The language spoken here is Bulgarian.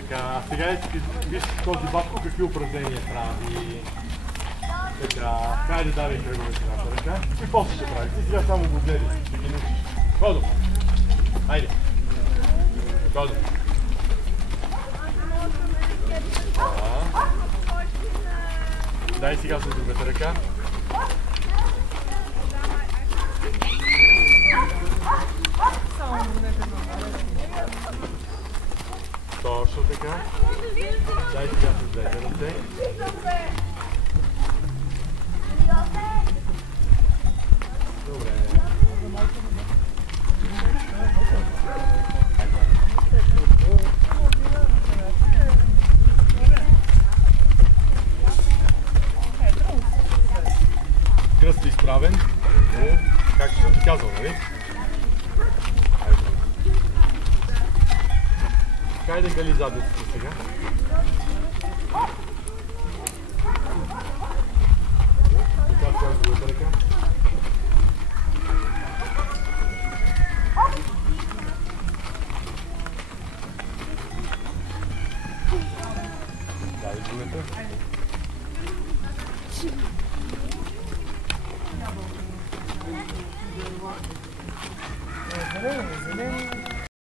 Така, сега виж този батко какви упражнения прави. Така, хайде давай кръговете на ръка и после ще прави. Ти сега само го гледай, ще ги научиш. Ходо! Хайде! Ходо! Дай сега с другата ръка. Точно така. Дай сега с двете ръце. Добре. Кръст изправен. Както съм ти казал, нали? Хайде гали задницата сега. Така сега с другата ръка. Дай другата. Зелено, зелено.